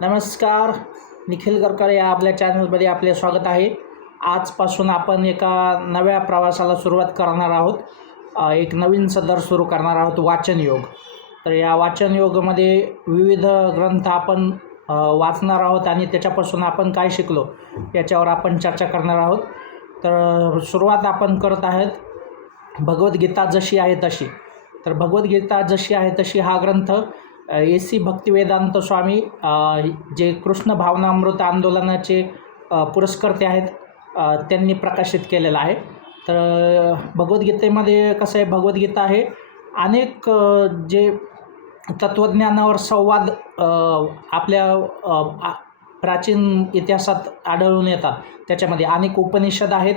नमस्कार. निखिल गरकर या आपल्या चॅनलमध्ये आपले स्वागत आहे. आजपासून आपण एका नव्या प्रवासाला सुरुवात करणार आहोत. एक नवीन सदर सुरू करणार आहोत वाचनयोग तर या वाचनयोगमध्ये विविध ग्रंथ आपण वाचणार आहोत आणि त्याच्यापासून आपण काय शिकलो याच्यावर आपण चर्चा करणार आहोत. तर सुरुवात आपण करत आहेत भगवद्गीता जशी आहे तशी. तर भगवद्गीता जशी आहे तशी हा ग्रंथ ए सी भक्तिवेदांत स्वामी जे कृष्ण भावनामृत आंदोलनाचे पुरस्कर्ते आहेत त्यांनी प्रकाशित केलेलं आहे. तर भगवद्गीतेमध्ये कसं आहे भगवद्गीता हे अनेक जे तत्त्वज्ञानावर संवाद आपल्या प्राचीन इतिहासात आढळून येतात. त्याच्यामध्ये अनेक उपनिषद आहेत.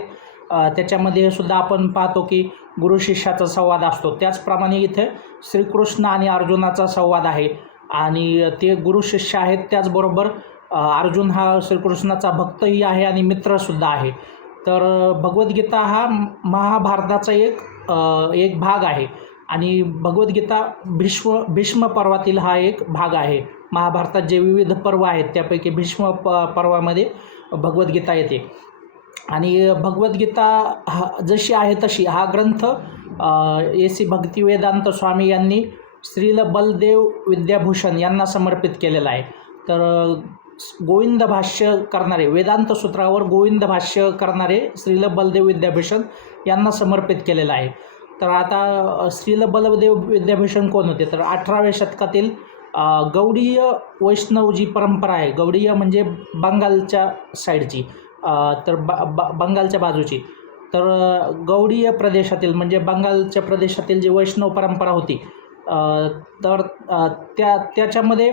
त्याच्यामध्ये सुद्धा आपण पाहतो की गुरु शिष्याचा संवाद असतो. त्याचप्रमाणे इथे श्रीकृष्ण आणि अर्जुनाचा संवाद आहे. आणि ते गुरु शिष्य आहेत त्याचबरोबर अर्जुन हा श्रीकृष्णाचा भक्तही आहे आणि मित्रसुद्धा आहे. तर भगवद्गीता हा महाभारताचा एक एक भाग आहे. आणि भगवद्गीता भीष्म भीष्म पर्वातील हा एक भाग आहे. महाभारतात जे विविध पर्व आहेत त्यापैकी भीष्म प पर्वामध्ये भगवद्गीता येते. आणि भगवद्गीता हा जशी आहे तशी हा ग्रंथ ए सी भक्तिवेदांत स्वामी यांनी श्रील बलदेव विद्याभूषण यांना समर्पित केलेला आहे. तर गोविंद भाष्य करणारे वेदांत सूत्रावर गोविंद भाष्य करणारे श्रील बलदेव विद्याभूषण यांना समर्पित केलेलं आहे. तर आता श्रील बलदेव विद्याभूषण कोण होते? तर अठराव्या शतकातील गौडीय वैष्णव जी परंपरा आहे. गौडीय म्हणजे बंगालच्या साईडची. तर ब ब बंगालच्या बाजूची. तर गौडीय प्रदेशातील म्हणजे बंगालच्या प्रदेशातील जी वैष्णव परंपरा होती तर त्या त्याच्यामध्ये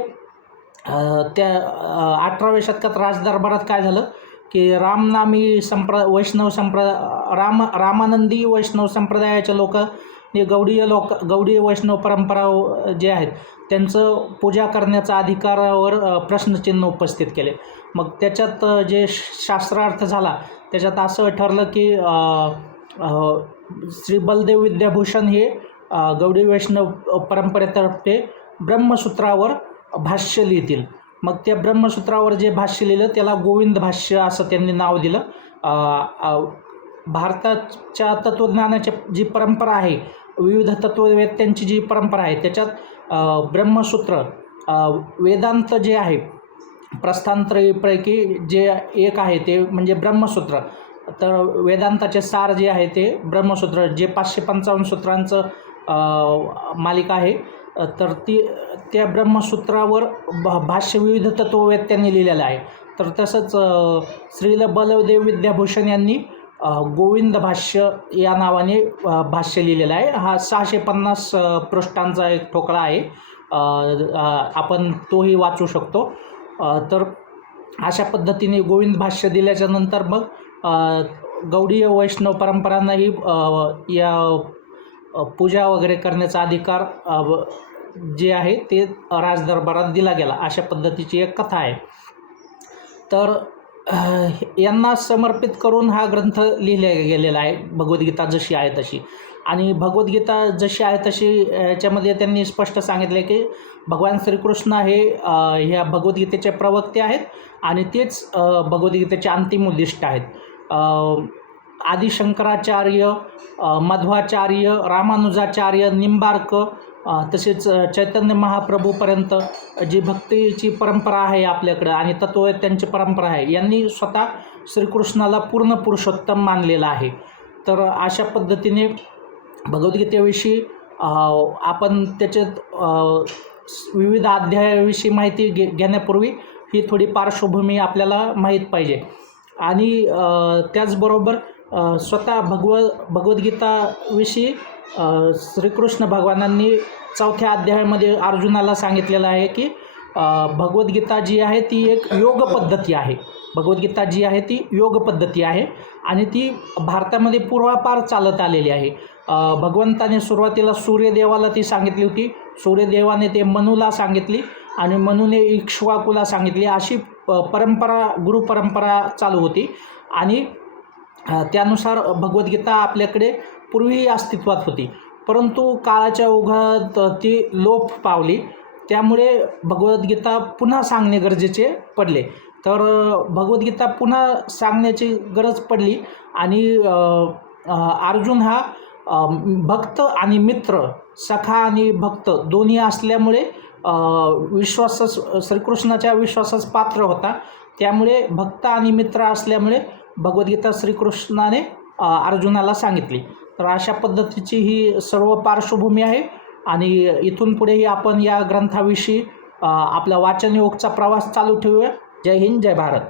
त्या अठराव्या शतकात राजदरबारात काय झालं की रामनामी संप्र वैष्णव संप्र राम रामानंदी वैष्णव संप्रदायाचे लोक गौडीय लोक गौडीय वैष्णव परंपरा जे आहेत त्यांचं पूजा करण्याचा अधिकारावर प्रश्नचिन्ह उपस्थित केले. मग त्याच्यात जे शास्त्रार्थ झाला त्याच्यात असं ठरलं की श्री बलदेव विद्याभूषण हे गौडी वैष्णव परंपरेतर्फे ब्रह्मसूत्रावर भाष्य लिहितील. मग त्या ब्रह्मसूत्रावर जे भाष्य लिहिलं त्याला गोविंद भाष्य असं त्यांनी नाव दिलं. भारताच्या तत्त्वज्ञानाची जी परंपरा आहे विविध तत्त्ववेत्यांची जी परंपरा आहे त्याच्यात ब्रह्मसूत्र वेदांत जे आहे प्रस्थांतरीपैकी जे एक आहे ते म्हणजे ब्रह्मसूत्र. तर वेदांताचे सार जे आहे ते ब्रह्मसूत्र जे पाचशे पंचावन्न सूत्रांचं मालिका आहे. तर ती त्या ब्रह्मसूत्रावर भा भाष्य विविध तत्ववेत्यांनी लिहिलेलं आहे. तर तसंच श्रील बलदेव विद्याभूषण यांनी गोविंद भाष्य या नावाने भाष्य लिहिलेलं आहे. हा सहाशे पन्नास पृष्ठांचा एक ठोकळा आहे. आपण तोही वाचू शकतो. तर अशा पद्धतीने गोविंद भाष्य दिल्याच्या नंतर मग गौडीय वैष्णव परंपरांनाही या पूजा वगैरे करण्याचा अधिकार जे आहे ते राजदरबारात दिला गेला. अशा पद्धतीची एक कथा आहे. तर यांना समर्पित करून हा ग्रंथ लिहिला गेलेला आहे. भगवद्गीता जशी आहे तशी. आणि भगवद्गीता जशी आहे तशी याच्यामध्ये त्यांनी स्पष्ट सांगितले की भगवान श्रीकृष्ण हे ह्या भगवद्गीतेचे प्रवक्ते आहेत आणि तेच भगवद्गीतेचे अंतिम उद्दिष्ट आहेत. आदिशंकराचार्य मध्वाचार्य रामानुजाचार्य निंबार्क तसेच चैतन्य महाप्रभूपर्यंत जी भक्तीची परंपरा आहे आपल्याकडं आणि तत्ववेत्यांची परंपरा आहे यांनी स्वतः श्रीकृष्णाला पूर्ण पुरुषोत्तम मानलेला आहे. तर अशा पद्धतीने भगवद्गीतेविषयी आपण त्याच्यात विविध अध्यायाविषयी माहिती घे घेण्यापूर्वी ही थोडी पार्श्वभूमी आपल्याला माहीत पाहिजे. आणि त्याचबरोबर स्वतः भगव भगवद्गीताविषयी श्रीकृष्ण भगवानांनी चौथ्या अध्यायामध्ये अर्जुनाला सांगितलेलं आहे की भगवद्गीता जी आहे ती एक योग पद्धती आहे. भगवद्गीता जी आहे ती योग पद्धती आहे आणि ती भारतामध्ये पूर्वापार चालत आलेली आहे. भगवंताने सुरुवातीला सूर्यदेवाला ती सांगितली होती. सूर्यदेवाने ते मनूला सांगितली आणि मनूने इक्ष्वाकूला सांगितली. अशी परंपरा गुरुपरंपरा चालू होती. आणि त्यानुसार भगवद्गीता आपल्याकडे पूर्वी अस्तित्वात होती. परंतु काळाच्या ओघात ती लोप पावली. त्यामुळे भगवद्गीता पुन्हा सांगणे गरजेचे पडले. तर भगवद्गीता पुन्हा सांगण्याची गरज पडली आणि अर्जुन हा भक्त आणि मित्र सखा आणि भक्त दोन्ही असल्यामुळे विश्वासास श्रीकृष्णाच्या विश्वासास पात्र होता. त्यामुळे भक्त आणि मित्र असल्यामुळे भगवद्गीता श्रीकृष्णाने अर्जुनाला सांगितली. तर अशा पद्धतीची ही सर्व पार्श्वभूमी आहे आणि इथून पुढेही आपण या ग्रंथाविषयी आपला वाचनयोगचा प्रवास चालू ठेवूया. जय हिंद जय भारत.